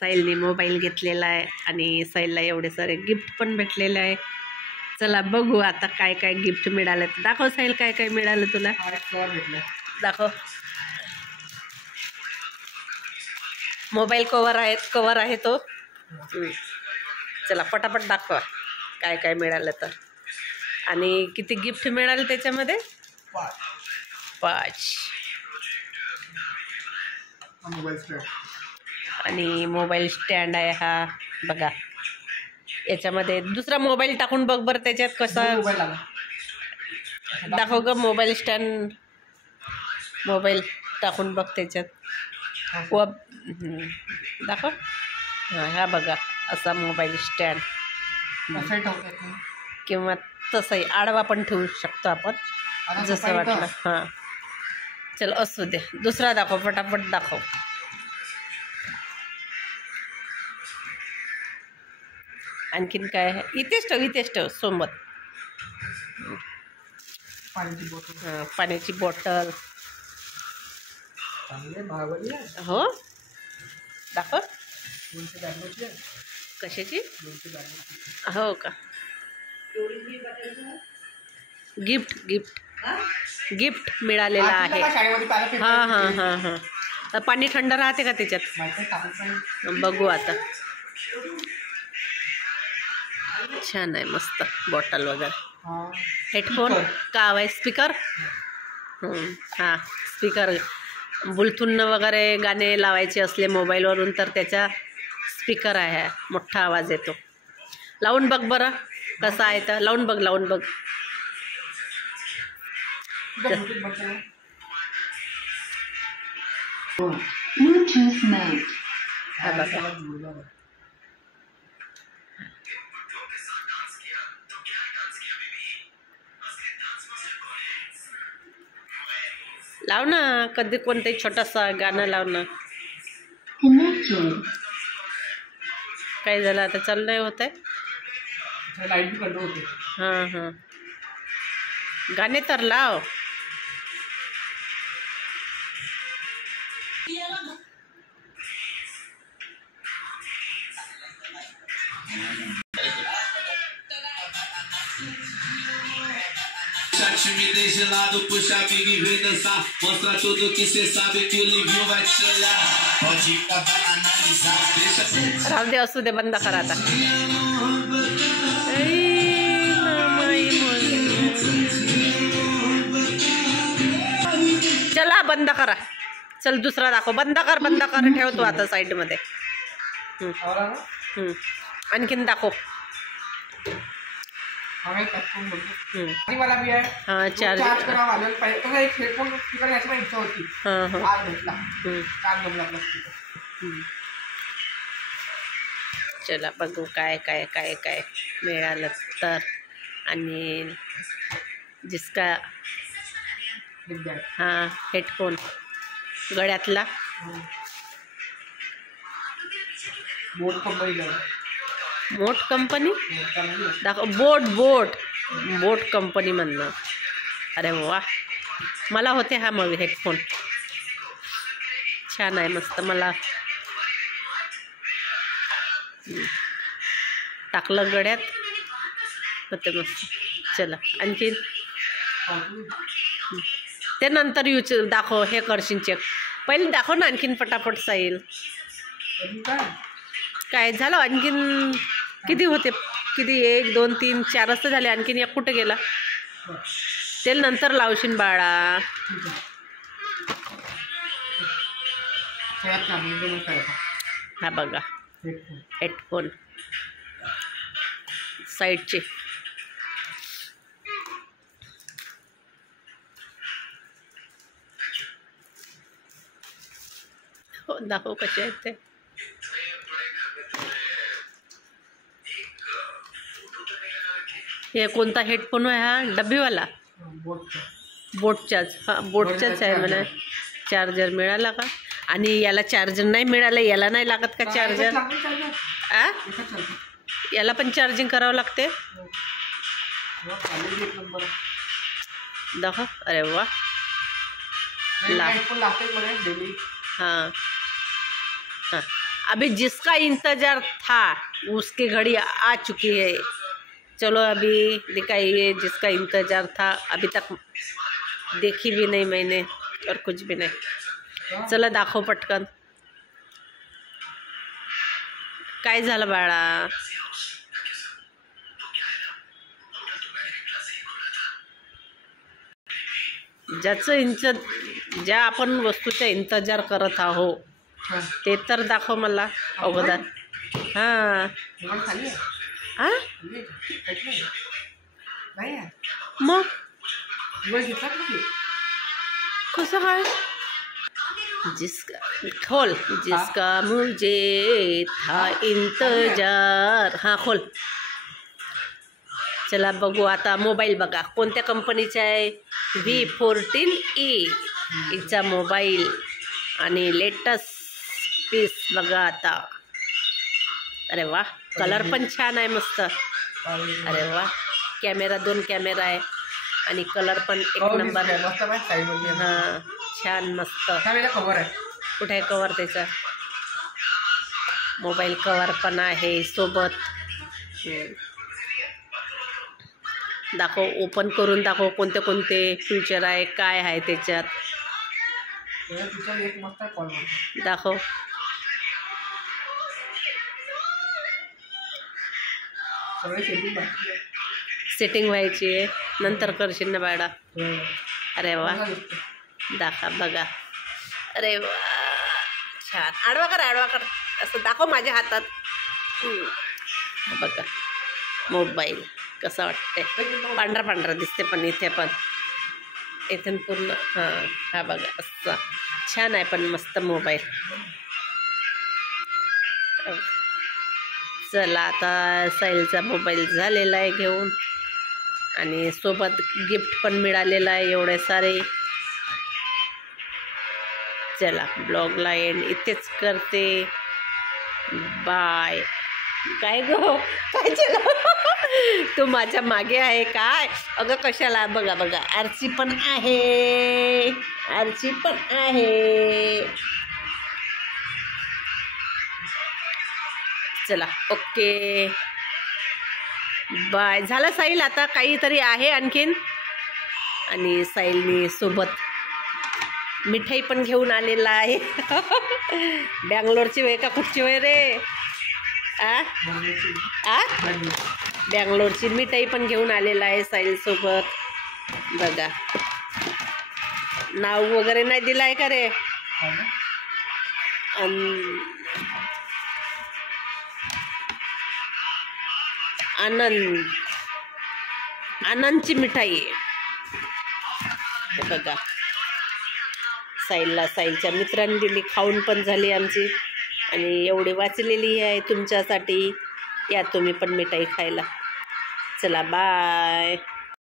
साहिलने mobile घेतलेला आहे आणि साहिलला एवढे सारे गिफ्ट पण भेटलेले आहे. चला बघू आता काय काय गिफ्ट मिळालं. दाखव साहिल काय काय मिळालं तुला. दाखव. मोबाईल कवर आहे तो. चला पटापट दाखवा काय काय मिळालं तर. आणि किती गिफ्ट मिळाले त्याच्यामध्ये. 5. आणि मोबाईल स्टँड आहे हा बघा. याच्यामध्ये दुसरा मोबाईल टाकून बघ बरं त्याच्यात कसा. दाखव ग मोबाईल स्टँड. मोबाईल टाकून बघ त्याच्यात व दाखव. हा बघा असा मोबाईल स्टँड. किंवा तसंही आडवा पण ठेवू शकतो आपण जसं वाटलं. हां चल असू दे. दुसरा दाखव पटापट दाखव. आणखीन काय आहे. इथेच ठेव सोबत. पाण्याची बॉटल. हो दाखव. कशाची. हो का. गिफ्ट मिळालेला आहे. हां पाणी थंड राहते का त्याच्यात. बघू आता. छान आहे मस्त बॉटल वगैरे. हेडफोन का हवा आहे. स्पीकर. हां स्पीकर. ब्लूटूथनं वगैरे गाणे लावायचे असले मोबाईलवरून तर त्याचा स्पीकर आहे. मोठा आवाज येतो. लावून बघ बरं कसा आहे तर. लावून बघ. हा बघा. लाव ना कधी कोणतंही छोटासा गाणं लाव ना. काय झालं आता. चालू नाही होत आहे. हां गाणे तर लाव. Me deixa lá do puxa que vem dançar. Mostra tudo que cê sabe que o livinho vai te olhar. Pode acabar analisar. Deixa. राहू दे असू दे. बंद करा आता. चला बंद करा. चल दुसरा दाखव. बंद कर ठेवतो आता साईडमध्ये. आणखीन दाखव. हाँ चार्ज चला बघू काय काय काय काय मिळालं तर. आणि जिसका हाँ हेडफोन गळ्यातला. मोट कंपनी दाखव. बोट कंपनी म्हणणं. अरे वा मला होते हा मग हेडफोन. छान आहे मस्त. मला टाकलं गळ्यात होते मस्त. चला आणखीन ते नंतर यूज दाखव. हे करशील चेक. पहिले दाखव ना आणखीन पटापट साईल. काय झालं आणखीन किती होते. किती 1 2 3 4 असं झाले. आणखीन एक कुठे गेला. ते नंतर लावशील बाळा. हा बघा हेडफोन साईडचे. हो दाखव कसे आहेत ते. हे कोणता हेडफोन आहे हा. डब्बीवाला. बोटचाच. हां बोटचाच आहे मला. चार्जर मिळाला का. आणि याला चार्जर नाही मिळालं. याला नाही लागत का चार्जर. याला पण चार्जिंग करावं लागते. दाखव. अरे वा हां हां अभी जिसका इंतज़ार था उसकी घड़ी आ चुकी है। चलो अभी दिखाइए, जिसका इंतज़ार था अभी तक देखी भी नहीं मैंने और कुछ भी नाही। चला दाखव पटकन, काय झालं बाळा? ज्या आपण वस्तूचा इंतजार करत आहो ते तर दाखव मला अगोदर। हां हां मग कसं काय? खोल, जिसका मुझे था इंतजार। हां खोल, चला बघू आता। मोबाईल बघा कोणत्या कंपनीचा आहे, V14E हिचा मोबाईल आणि लेटेस्ट पीस बघा आता। अरे वा, कलर पण छान आहे मस्त। अरे वा, कॅमेरा 2 कॅमेरा आहे आणि कलर पण एक नंबर। हां छान मस्त। कुठे आहे कवर त्याचा? मोबाईल कवर पण आहे सोबत। दाखव, ओपन करून दाखव कोणते कोणते फीचर आहे, काय आहे त्याच्यात दाखव। सेटिंग व्हायची आहे, नंतर करशील ना बाळा। अरे वा, दाखवा बघा। अरे वा छान, आडवा कर असं दाखव माझ्या हातात। बघा मोबाईल कसा वाटते, पांढरा पांढरा दिसते पण इथे पण इथून पूर्ण। हां हा बघा असं छान आहे पण मस्त मोबाईल। चला आता साहिलचा मोबाईल झालेला आहे घेऊन आणि सोबत गिफ्ट पण मिळालेलं आहे एवढे सारे। चला ब्लॉगला एंड इथेच करते, बाय। काय गो काय केलं तू माझ्या मागे आहे काय? अगं कशाला? बघा बघा आरची पण आहे, आरची पण आहे। चला ओके बाय। झालं साहिल, आता काहीतरी आहे आणखीन। आणि साहिलनी सोबत मिठाई पण घेऊन आलेला आहे। बँगलोरची वय का कुठची वय रे? बँगलोरची मिठाई पण घेऊन आलेला आहे साहिल सोबत। बघा नाव वगैरे नाही दिलं आहे का रे? आनंदची मिठाई आहे बघा। साहिलच्या मित्रांनी दिली, खाऊन पण झाली आमची आणि एवढी वाचलेली आहे तुमच्यासाठी। या तुम्ही पण मिठाई खायला। चला बाय।